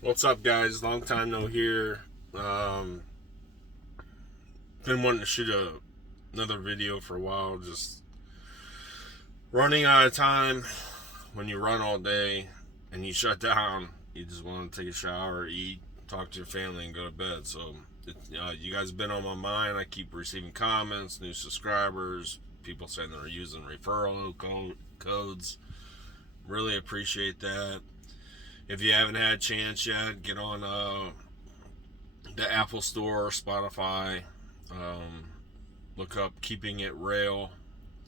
What's up, guys? Long time no hear. Um, Been wanting to shoot another video for a while. Just running out of time. When you run all day and you shut down, you just want to take a shower, eat, talk to your family, and go to bed. So, you guys have been on my mind. I keep receiving comments, new subscribers, people saying they're using referral codes. Really appreciate that. If you haven't had a chance yet, get on the Apple Store, Spotify. Um, Look up Keeping It Rail,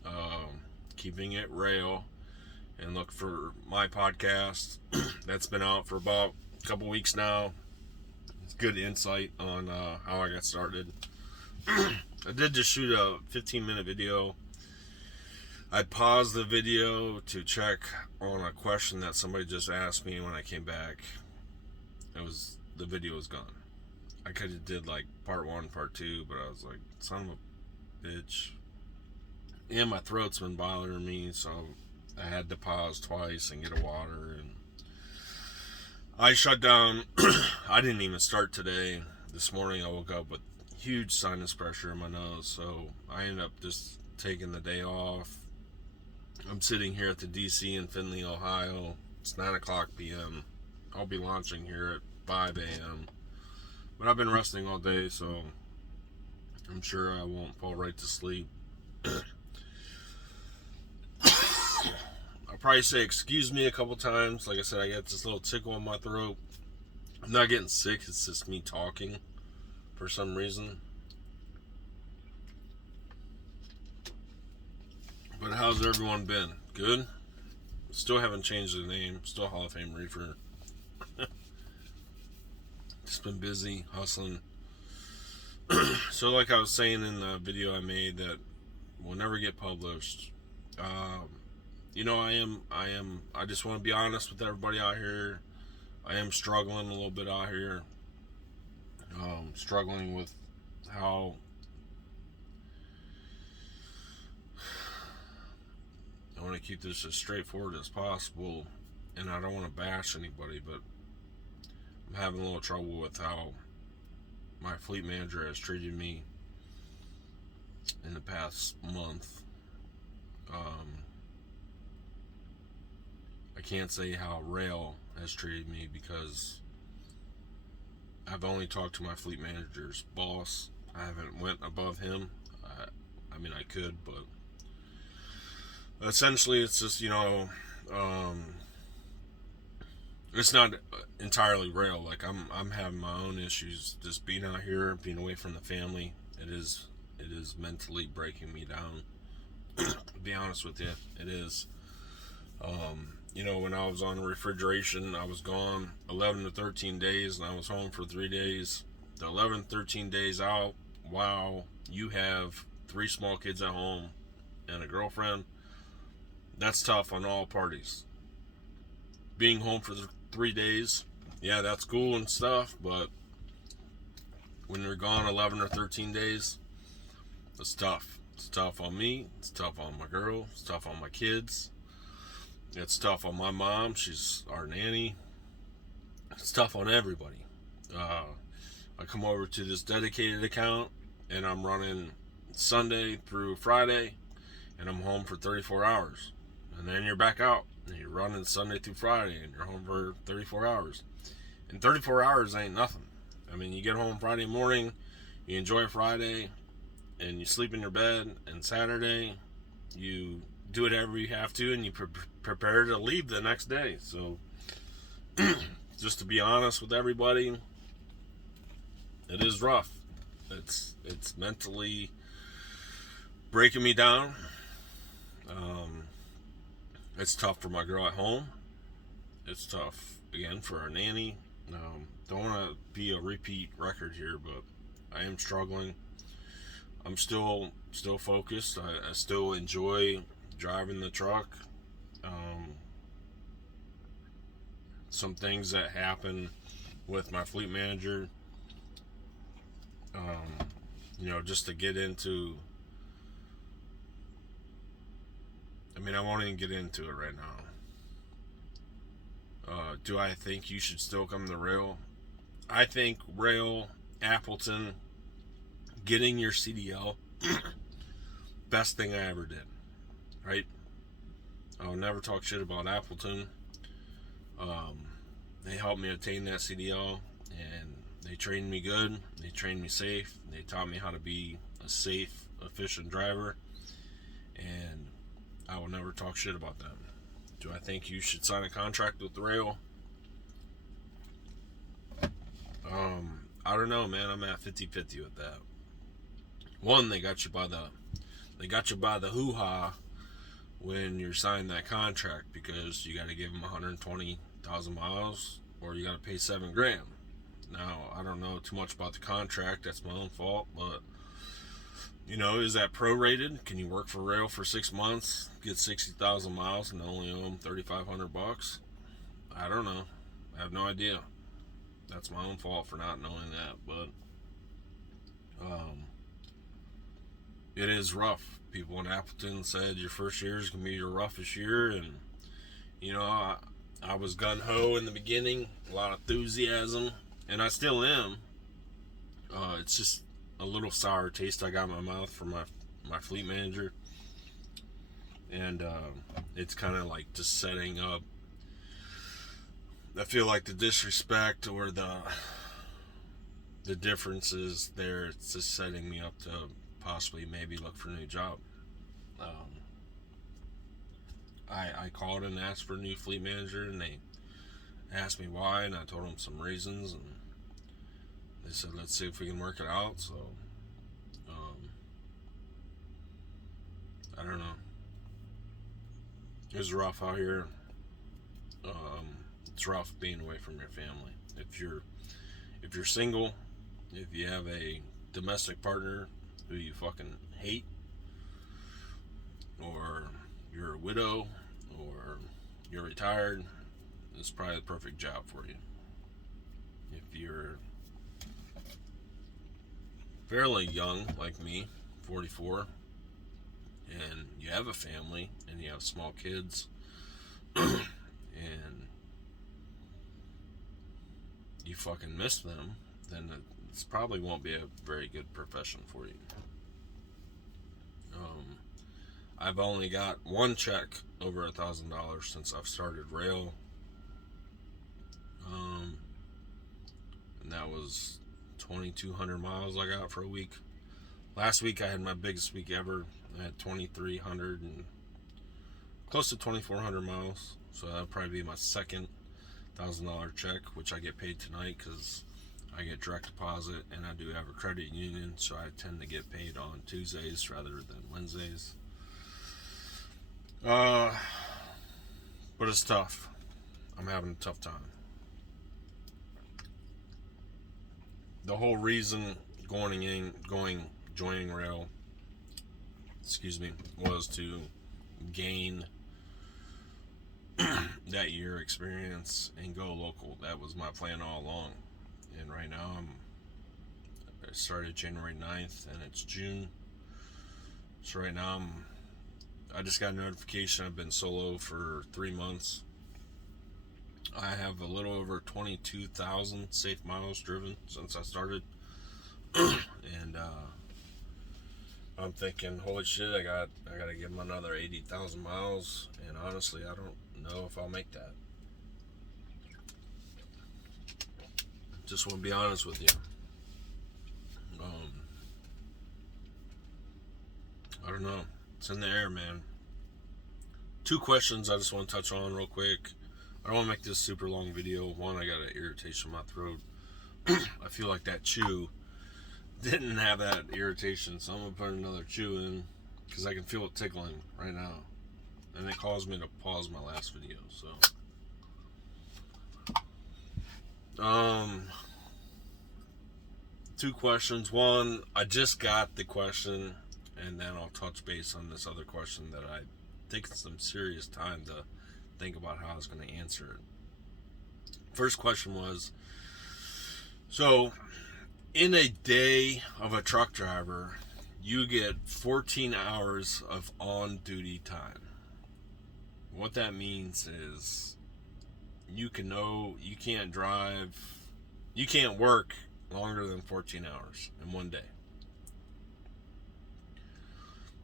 um, Keeping It Rail, and look for my podcast. That's been out for about a couple weeks now. It's good insight on how I got started. I did just shoot a 15-minute video. I paused the video to check on a question that somebody just asked me when I came back. The video was gone. I could have did like part one, part two, but I was like, son of a bitch. And my throat's been bothering me, so I had to pause twice and get a water. And I shut down. I didn't even start today. This morning I woke up with huge sinus pressure in my nose, so I ended up just taking the day off. I'm sitting here at the DC in Findlay, Ohio. It's 9 o'clock p.m. I'll be launching here at 5 a.m. But I've been resting all day, so I'm sure I won't fall right to sleep. I'll probably say excuse me a couple times. Like I said, I got this little tickle in my throat. I'm not getting sick, it's just me talking for some reason. But how's everyone been? Good? Still haven't changed the name. Still Hall of Fame Reefer. Just been busy, hustling. So like I was saying in the video I made that will never get published. I just want to be honest with everybody out here. I am struggling a little bit out here. Struggling with how I want to keep this as straightforward as possible, and I don't want to bash anybody, but I'm having a little trouble with how my fleet manager has treated me in the past month. I can't say how Rail has treated me because I've only talked to my fleet manager's boss. I haven't went above him. I mean, I could, but essentially, it's just it's not entirely Rail. Like I'm having my own issues just being out here, being away from the family. It is mentally breaking me down. To be honest with you, it is. When I was on refrigeration, I was gone 11 to 13 days, and I was home for 3 days. The 11, 13 days out, wow, you have 3 small kids at home and a girlfriend. That's tough on all parties. Being home for the 3 days, yeah, that's cool and stuff, but when you're gone 11 or 13 days, it's tough. It's tough on me. It's tough on my girl. It's tough on my kids. It's tough on my mom. She's our nanny. It's tough on everybody. I come over to this dedicated account and I'm running Sunday through Friday and I'm home for 34 hours. And then you're back out and you're running Sunday through Friday and you're home for 34 hours. And 34 hours ain't nothing. I mean, you get home Friday morning, you enjoy Friday, and you sleep in your bed, and Saturday, you do whatever you have to, and you prepare to leave the next day. So, just to be honest with everybody, it is rough. It's mentally breaking me down. It's tough for my girl at home. It's tough again for our nanny. Don't want to be a repeat record here, but I am struggling. I'm still focused. I still enjoy driving the truck. Some things that happen with my fleet manager, just to get into. I mean, I won't even get into it right now. Do I think you should still come to rail? I think rail, Appleton, getting your CDL, best thing I ever did, right? I'll never talk shit about Appleton. They helped me attain that CDL, and they trained me good. They trained me safe. They taught me how to be a safe, efficient driver, and I will never talk shit about them. Do I think you should sign a contract with the rail? I don't know, man. I'm at 50-50 with that. One, they got you by the hoo-ha when you're signing that contract, because you got to give them 120,000 miles or you got to pay $7,000. Now, I don't know too much about the contract. That's my own fault, but is that prorated? Can you work for rail for 6 months, get 60,000 miles, and only owe them $3,500? I don't know. I have no idea. That's my own fault for not knowing that, but it is rough. People in Appleton said your first year is going to be your roughest year, and I was gung-ho in the beginning, a lot of enthusiasm, and I still am. It's just a little sour taste I got in my mouth from my fleet manager, and it's kind of like just setting up. I feel like the disrespect or the differences there, it's just setting me up to possibly maybe look for a new job. I called and asked for a new fleet manager, and they asked me why, and I told them some reasons, and they said, let's see if we can work it out. So I don't know. It was rough out here. It's rough being away from your family. If you're single, if you have a domestic partner who you fucking hate, or you're a widow, or you're retired, it's probably the perfect job for you. If you're fairly young, like me, 44, and you have a family and you have small kids, and you fucking miss them, then it probably won't be a very good profession for you. I've only got one check over $1,000 since I've started rail, and that was 2,200 miles I got for a week. Last week I had my biggest week ever. I had 2,300 and close to 2,400 miles, so that'll probably be my second $1,000 check, which I get paid tonight because I get direct deposit, and I do have a credit union, so I tend to get paid on Tuesdays rather than Wednesdays. But it's tough. I'm having a tough time. The whole reason joining rail, was to gain that year experience and go local. That was my plan all along. And right now I started January 9th and it's June. So right now I just got a notification I've been solo for 3 months. I have a little over 22,000 safe miles driven since I started. And I'm thinking, holy shit, I gotta give them another 80,000 miles, and honestly, I don't know if I'll make that. Just want to be honest with you. I don't know. It's in the air, man. 2 questions I just want to touch on real quick. I don't want to make this super long video. One, I got an irritation in my throat. I feel like that chew didn't have that irritation, so I'm going to put another chew in because I can feel it tickling right now. And it caused me to pause my last video, so. 2 questions. One, I just got the question, and then I'll touch base on this other question that I take some serious time to think about how I was going to answer it. First question was, so in a day of a truck driver, you get 14 hours of on-duty time. What that means is you can't drive, you can't work longer than 14 hours in one day.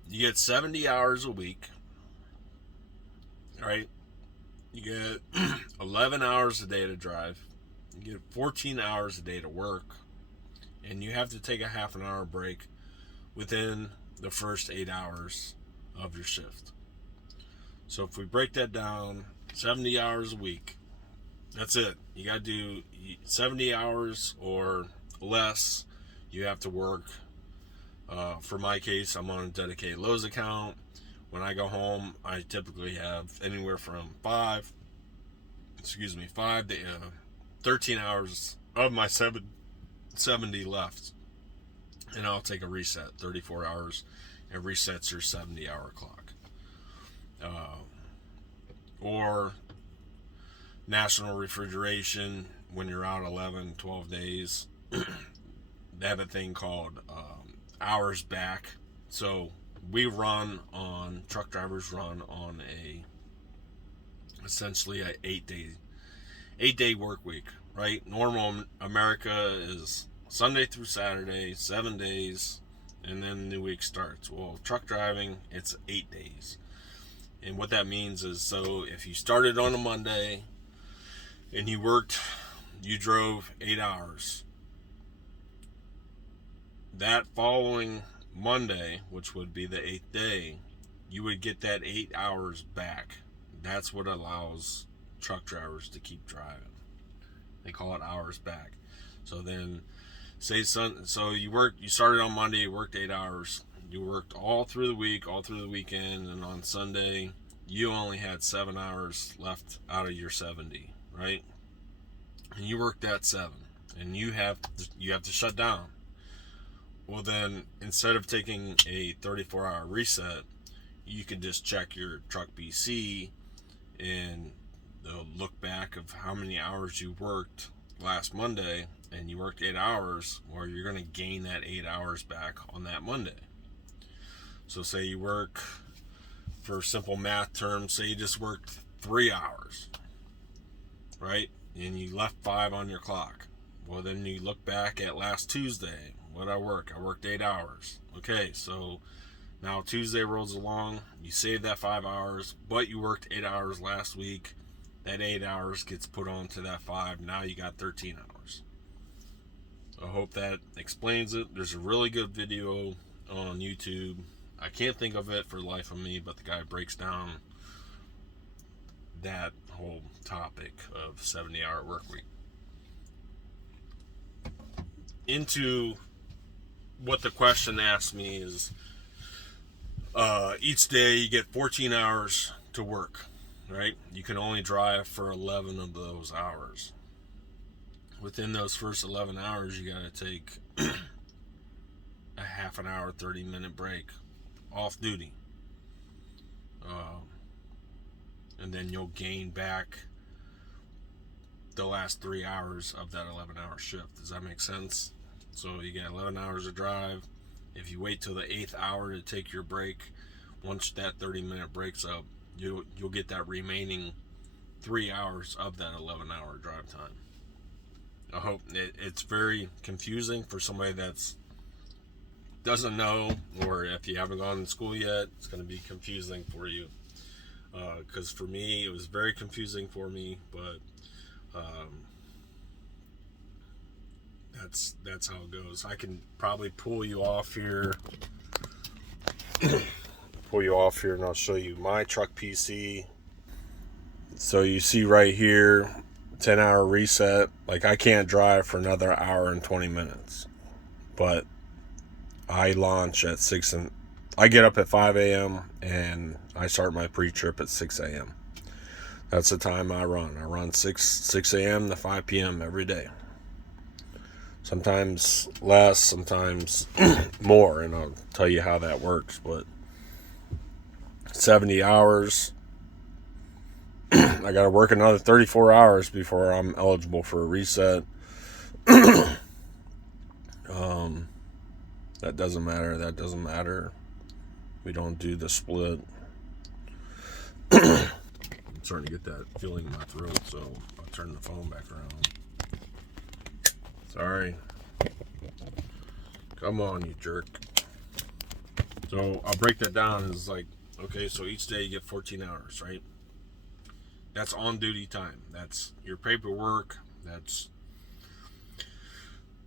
You get 70 hours a week, right? You get 11 hours a day to drive. You get 14 hours a day to work. And you have to take a half an hour break within the first 8 hours of your shift. So if we break that down, 70 hours a week, that's it. You got to do 70 hours or less. You have to work. For my case, I'm on a dedicated Lowe's account. When I go home, I typically have anywhere from 5 to 13 hours of my 70 left. And I'll take a reset, 34 hours. It resets your 70-hour clock. Or national refrigeration, when you're out 11, 12 days, they have a thing called hours back. So truck drivers run on essentially a 8-day work week, right? Normal America is Sunday through Saturday, 7 days, and then the new week starts. Well, truck driving, it's 8 days. And what that means is, so if you started on a Monday and you drove 8 hours, that following Monday, which would be the 8th day, you would get that 8 hours back. That's what allows truck drivers to keep driving. They call it hours back. So then, so you started on Monday, you worked 8 hours, you worked all through the week, all through the weekend, and on Sunday, you only had 7 hours left out of your 70, right? And you worked that 7, and you have to shut down. Well, then, instead of taking a 34-hour reset, you can just check your truck BC and they'll look back of how many hours you worked last Monday, and you worked 8 hours, or you're going to gain that 8 hours back on that Monday. So say you work, for simple math terms, say you just worked 3 hours, right? And you left 5 on your clock. Well, then you look back at last Tuesday. What I work? I worked 8 hours. Okay, so now Tuesday rolls along. You saved that 5 hours, but you worked 8 hours last week. That 8 hours gets put onto that 5. Now you got 13 hours. I hope that explains it. There's a really good video on YouTube. I can't think of it for the life of me, but the guy breaks down that whole topic of 70-hour work week. Into what the question asked me is, each day you get 14 hours to work, right? You can only drive for 11 of those hours. Within those first 11 hours, you got to take a half an hour, 30-minute break off duty. And then you'll gain back the last 3 hours of that 11-hour shift. Does that make sense? So you get 11 hours of drive. If you wait till the 8th hour to take your break, once that 30-minute break's up, you'll get that remaining 3 hours of that 11-hour drive time. I hope it's very confusing for somebody that's doesn't know, or if you haven't gone to school yet, it's going to be confusing for you. Because for me, it was very confusing for me, but that's how it goes. I can probably pull you off here, and I'll show you my truck PC. So you see right here, 10-hour reset. Like, I can't drive for another hour and 20 minutes, but I launch at 6 and I get up at 5 a.m. and I start my pre-trip at 6 a.m. That's the time I run. I run 6 a.m. to 5 p.m. every day. Sometimes less, sometimes more, and I'll tell you how that works. But 70 hours, I got to work another 34 hours before I'm eligible for a reset. That doesn't matter. We don't do the split. I'm starting to get that feeling in my throat, so turn the phone back around. Sorry. Come on, you jerk. So I'll break that down as like, okay, so each day you get 14 hours, right? That's on duty time. That's your paperwork. That's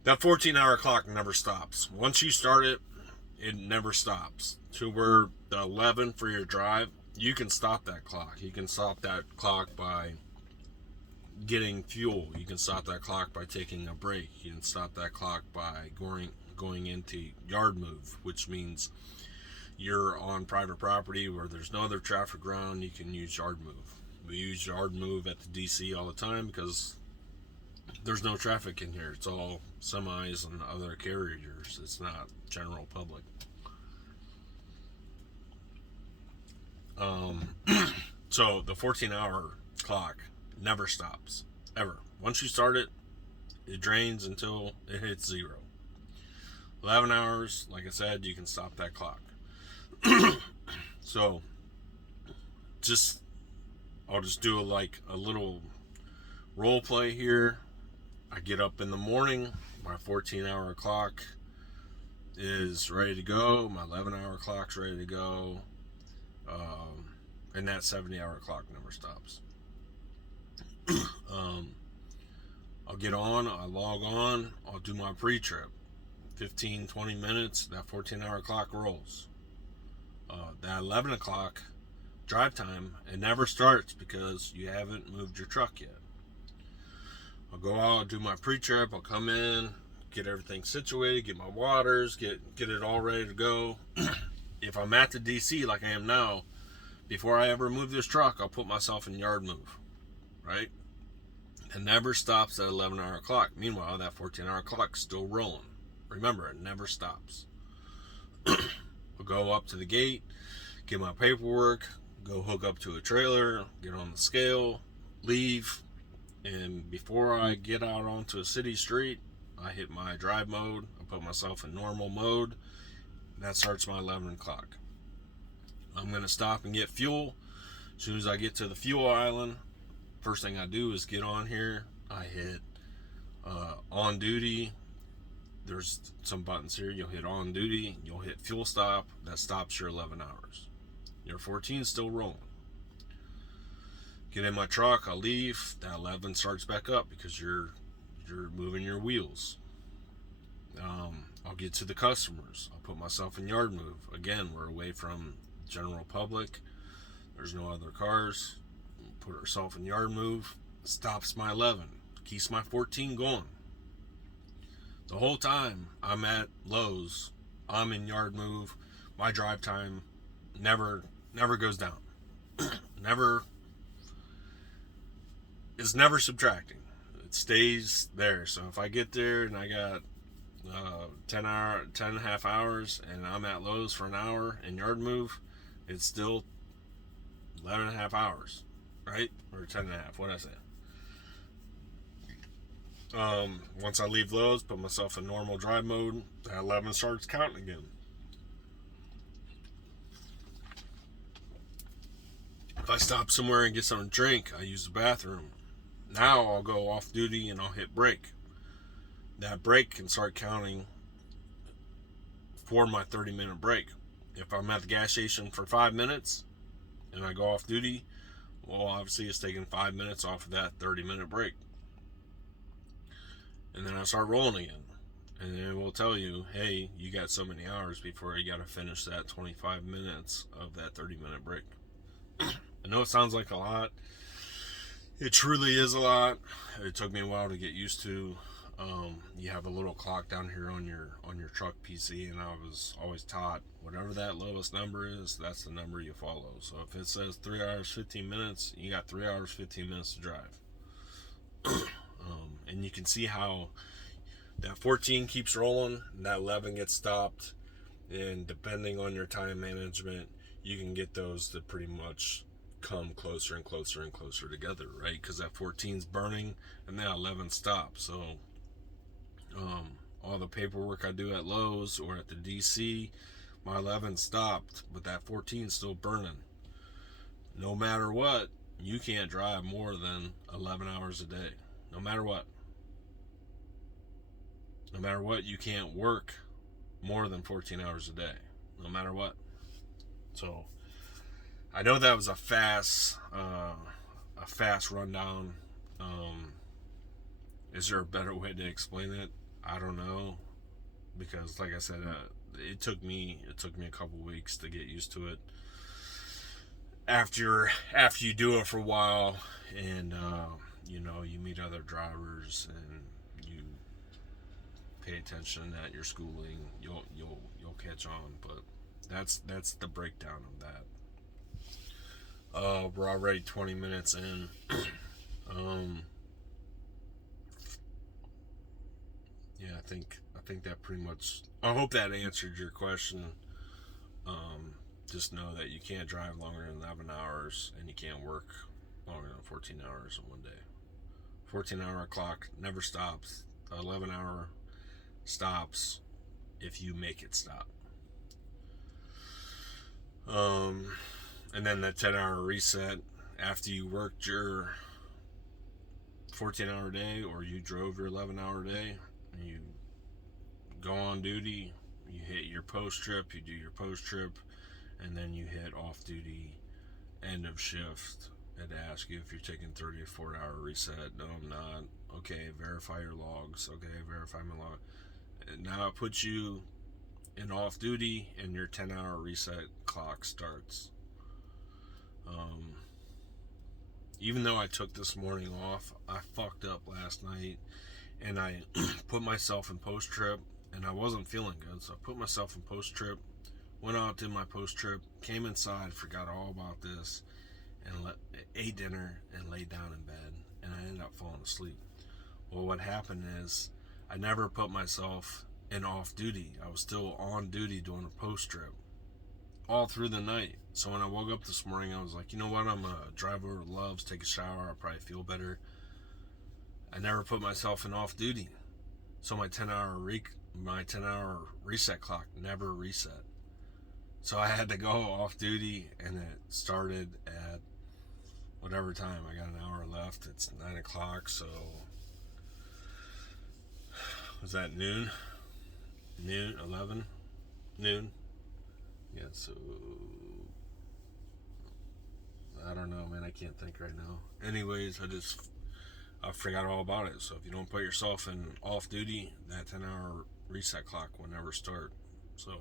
that 14-hour clock never stops. Once you start it, it never stops. To where the 11 for your drive, you can stop that clock. You can stop that clock by getting fuel. You can stop that clock by taking a break. You can stop that clock by going into yard move, which means you're on private property where there's no other traffic around. You can use yard move. We use yard move at the DC all the time because there's no traffic in here. It's all semis and other carriers. It's not general public. So the 14-hour clock never stops, ever. Once you start it, it drains until it hits 0. 11 hours, like I said, you can stop that clock. So I'll just do a little role play here. I get up in the morning, my 14-hour clock is ready to go, my 11-hour clock's ready to go, and that 70-hour clock never stops. I'll get on, I log on, I'll do my pre-trip. 15-20 minutes, that 14-hour clock rolls. That 11 o'clock drive time, it never starts because you haven't moved your truck yet. I'll go out, I'll do my pre-trip, I'll come in, get everything situated, get my waters, get it all ready to go. If I'm at the DC like I am now, before I ever move this truck, I'll put myself in yard move, right? It never stops at 11-hour clock. Meanwhile, that 14-hour clock's still rolling. Remember, it never stops. I'll go up to the gate, get my paperwork, go hook up to a trailer, get on the scale, leave, and before I get out onto a city street, I hit my drive mode, I put myself in normal mode, and that starts my 11 o'clock. I'm going to stop and get fuel. As soon as I get to the fuel island, first thing I do is get on here, I hit on duty. There's some buttons here. You'll hit on duty, you'll hit fuel stop, that stops your 11 hours. Your 14 is still rolling. Get in my truck, I'll leave, that 11 starts back up because you're moving your wheels. I'll get to the customers, I'll put myself in yard move. Again, we're away from general public, there's no other cars. Put ourselves in yard move, stops my 11, keeps my 14 going. The whole time I'm at Lowe's, I'm in yard move. My drive time never goes down. It's never subtracting. It stays there. So if I get there and I got 10 and a half hours and I'm at Lowe's for an hour in yard move, it's still 11 and a half hours, right? Or 10 and a half, what did I say? Once I leave Lowe's, put myself in normal drive mode, that 11 starts counting again. If I stop somewhere and get something to drink, I use the bathroom. Now I'll go off duty and I'll hit break. That break can start counting for my 30-minute break. If I'm at the gas station for 5 minutes and I go off duty, well, obviously it's taking 5 minutes off of that 30-minute break. And then I start rolling again. And then it will tell you, hey, you got so many hours before you got to finish that 25 minutes of that 30-minute break. I know it sounds like a lot. It truly is a lot. It took me a while to get used to. You have a little clock down here on your truck PC, and I was always taught whatever that lowest number is, that's the number you follow. So if it says 3 hours 15 minutes, you got 3 hours 15 minutes to drive. And you can see how that 14 keeps rolling, and that 11 gets stopped, and depending on your time management, you can get those to pretty much come closer and closer and closer together, right? Because that 14's burning and that 11 stops. So all the paperwork I do at Lowe's or at the DC, my 11 stopped, but that 14's still burning. No matter what, you can't drive more than 11 hours a day, no matter what. No matter what, you can't work more than 14 hours a day, no matter what. So I know that was a fast rundown. Is there a better way to explain it? I don't know, because like I said, it took me a couple weeks to get used to it. After you do it for a while, and you meet other drivers and you pay attention at your schooling, you'll catch on. But that's the breakdown of that. We're already 20 minutes in. Yeah, I think that pretty much. I hope that answered your question. Just know that you can't drive longer than 11 hours, and you can't work longer than 14 hours in one day. 14-hour clock never stops. The 11-hour stops if you make it stop. And then the 10-hour reset after you worked your 14-hour day, or you drove your 11-hour day, you go on duty, you hit your post trip, you do your post trip, and then you hit off duty, end of shift. It asks you if you're taking 30 or 4-hour reset. No, I'm not. Okay, verify your logs. Okay, verify my log. Now it puts you in off duty, and your 10-hour reset clock starts. Even though I took this morning off, I fucked up last night, and I put myself in post trip, and I wasn't feeling good, so I put myself in post trip, went out, did my post trip, came inside, forgot all about this, and ate dinner and laid down in bed, and I ended up falling asleep. Well, what happened is I never put myself in off duty. I was still on duty doing a post trip all through the night. So when I woke up this morning, I was like, you know what, I'm gonna drive over to Love's, take a shower, I'll probably feel better. I never put myself in off duty, so my 10-hour reset clock never reset. So I had to go off duty, and it started at whatever time. I got an hour left. It's 9 o'clock, so was that noon? 11? Noon? Yeah, so I don't know, man. I can't think right now. Anyways, I forgot all about it. So if you don't put yourself in off duty, that 10-hour reset clock will never start. So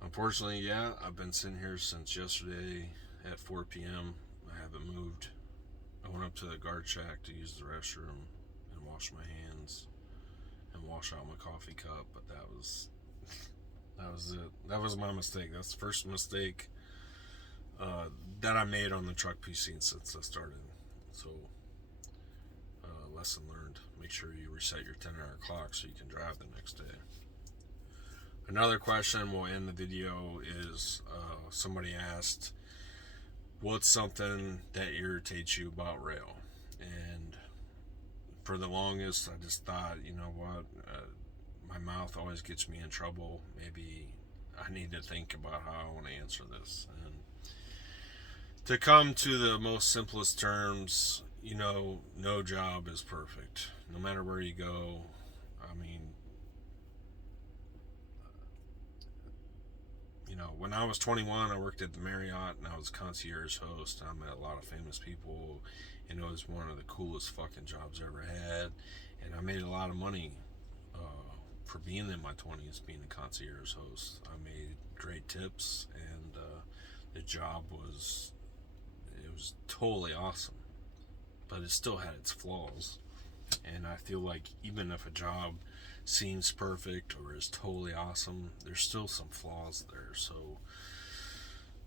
unfortunately, yeah, I've been sitting here since yesterday at 4 p.m. I haven't moved. I went up to the guard shack to use the restroom and wash my hands and wash out my coffee cup, but that was it. That was my mistake. That's the first mistake that I made on the truck PC since I started. So, lesson learned. Make sure you reset your 10-hour clock so you can drive the next day. Another question we'll end the video is somebody asked, what's something that irritates you about rail? And for the longest, I just thought, you know what, my mouth always gets me in trouble. Maybe I need to think about how I want to answer this. And to come to the most simplest terms, no job is perfect. No matter where you go, I mean, when I was 21, I worked at the Marriott, and I was concierge host. I met a lot of famous people, and it was one of the coolest fucking jobs I ever had. And I made a lot of money for being in my 20s, being a concierge host. I made great tips, and the job was totally awesome. But it still had its flaws. And I feel like even if a job seems perfect or is totally awesome, there's still some flaws there. So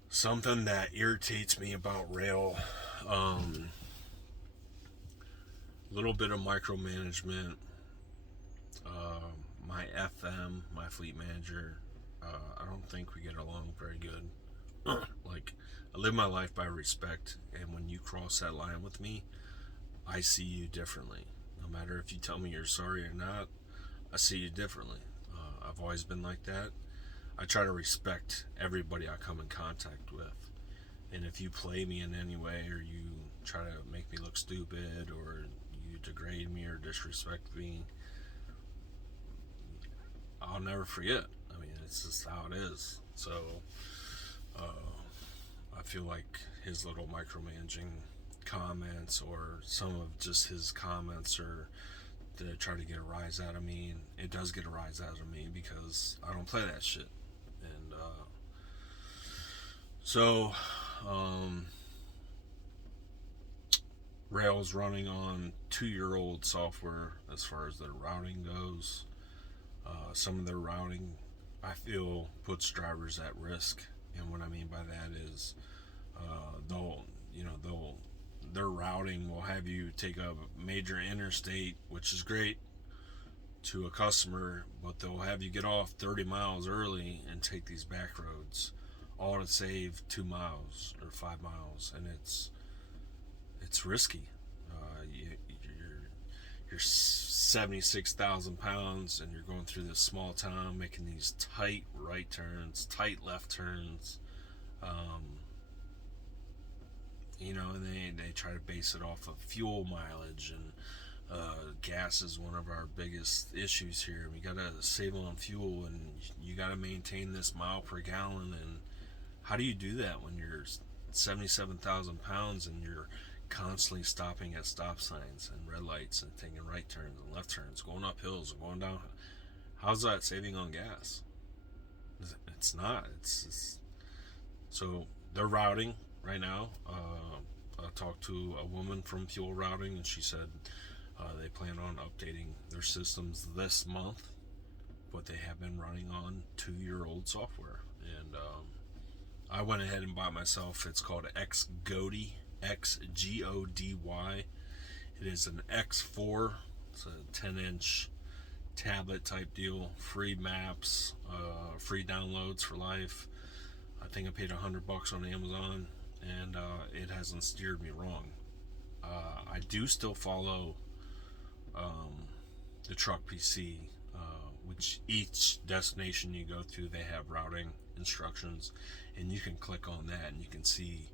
something that irritates me about rail, a little bit of micromanagement. My FM, my fleet manager, I don't think we get along very good. Like, I live my life by respect, and when you cross that line with me, I see you differently. No matter if you tell me you're sorry or not, I see you differently. I've always been like that. I try to respect everybody I come in contact with. And if you play me in any way, or you try to make me look stupid, or you degrade me or disrespect me, I'll never forget. I mean, it's just how it is. So, I feel like his little micromanaging comments, or some of just his comments, are to try to get a rise out of me, and it does get a rise out of me because I don't play that shit. And so, Rails running on 2-year-old software as far as their routing goes. Some of their routing, I feel, puts drivers at risk, and what I mean by that is, their routing will have you take a major interstate, which is great, to a customer, but they'll have you get off 30 miles early and take these back roads, all to save 2 miles or 5 miles, and it's risky. You're 76,000 pounds, and you're going through this small town, making these tight right turns, tight left turns. And they try to base it off of fuel mileage, and gas is one of our biggest issues here. We gotta save on fuel, and you gotta maintain this mile per gallon. And how do you do that when you're 77,000 pounds and you're constantly stopping at stop signs and red lights and taking right turns and left turns, going up hills and going down? How's that saving on gas? It's not. So they're routing right now. I talked to a woman from Fuel Routing, and she said they plan on updating their systems this month, but they have been running on 2-year-old software. And I went ahead and bought myself, it's called Xgody, Xgody. It is an X4. It's a 10-inch tablet type deal, free maps, free downloads for life. I think I paid $100 on Amazon, and it hasn't steered me wrong. I do still follow the Truck PC, which each destination you go to, they have routing instructions, and you can click on that and you can see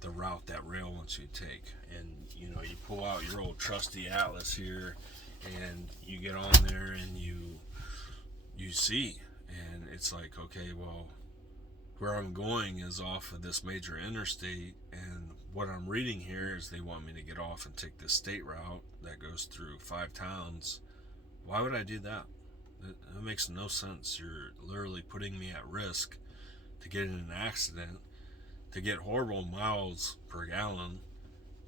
the route that rail wants you to take. And you pull out your old trusty atlas here, and you get on there, and you see, and it's like, okay, well, where I'm going is off of this major interstate, and what I'm reading here is they want me to get off and take this state route that goes through 5 towns. Why would I do that? That makes no sense. You're literally putting me at risk to get in an accident, to get horrible miles per gallon,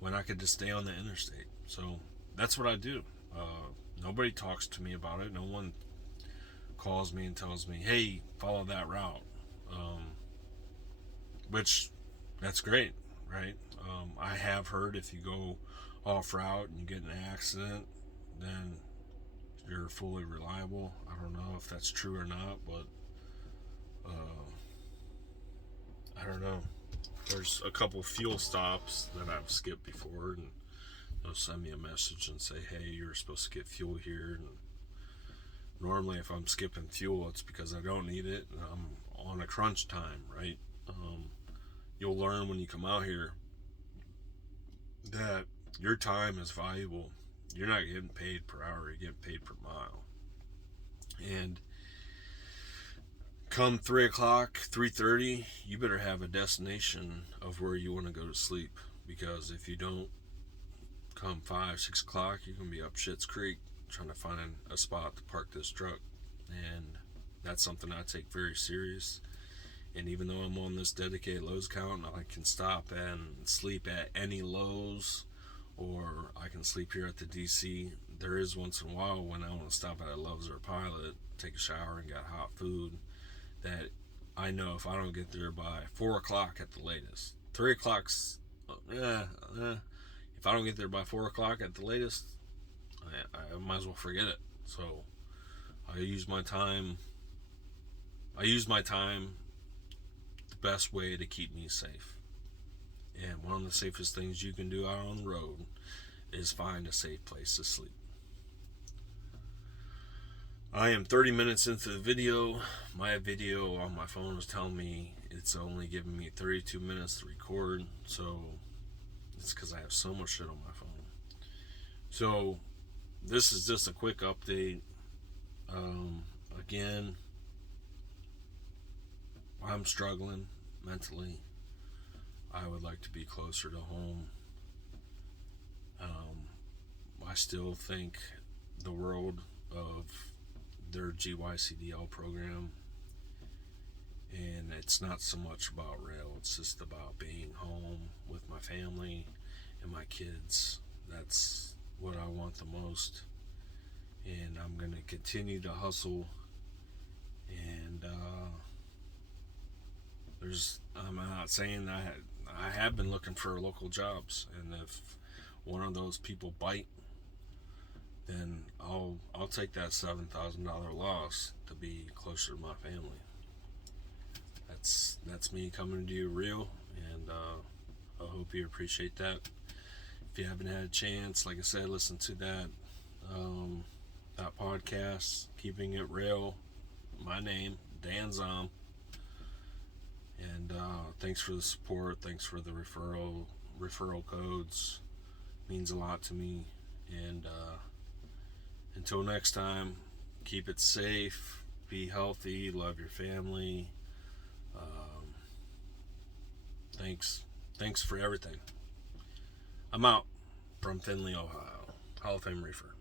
when I could just stay on the interstate. So that's what I do. Nobody talks to me about it. No one calls me and tells me, hey, follow that route. Which, that's great, right? I have heard if you go off route and you get in an accident, then you're fully reliable. I don't know if that's true or not, but I don't know. There's a couple fuel stops that I've skipped before, and they'll send me a message and say, hey, you're supposed to get fuel here. And normally if I'm skipping fuel, it's because I don't need it and I'm on a crunch time, right? You'll learn when you come out here that your time is valuable. You're not getting paid per hour, you're getting paid per mile. And come 3 o'clock, 3:30, you better have a destination of where you want to go to sleep, because if you don't, come 5, 6 o'clock, you're going to be up Schitt's Creek trying to find a spot to park this truck. And that's something I take very serious. And even though I'm on this dedicated Lowe's account, I can stop and sleep at any Lowe's, or I can sleep here at the DC. There is once in a while when I want to stop at a Love's or a Pilot, take a shower and get hot food, that I know if I don't get there by 4 o'clock at the latest, 3 o'clock's, if I don't get there by 4 o'clock at the latest, I might as well forget it. So I use my time the best way to keep me safe. And one of the safest things you can do out on the road is find a safe place to sleep. I am 30 minutes into the video. My video on my phone is telling me it's only giving me 32 minutes to record, so it's because I have so much shit on my phone. So this is just a quick update. Again, I'm struggling mentally. I would like to be closer to home. I still think the world of their GYCDL program, and it's not so much about rail, it's just about being home with my family and my kids. That's what I want the most, and I'm going to continue to hustle. And I'm not saying I have been looking for local jobs, and if one of those people bite, then I'll take that $7,000 loss to be closer to my family. That's me coming to you real, and I hope you appreciate that. If you haven't had a chance, like I said, listen to that podcast, Keeping It Real. My name, Dan Zom. And thanks for the support. Thanks for the referral codes. Means a lot to me. And until next time, keep it safe, be healthy, love your family. Thanks for everything. I'm out from Findlay, Ohio. Hall of Fame Reefer.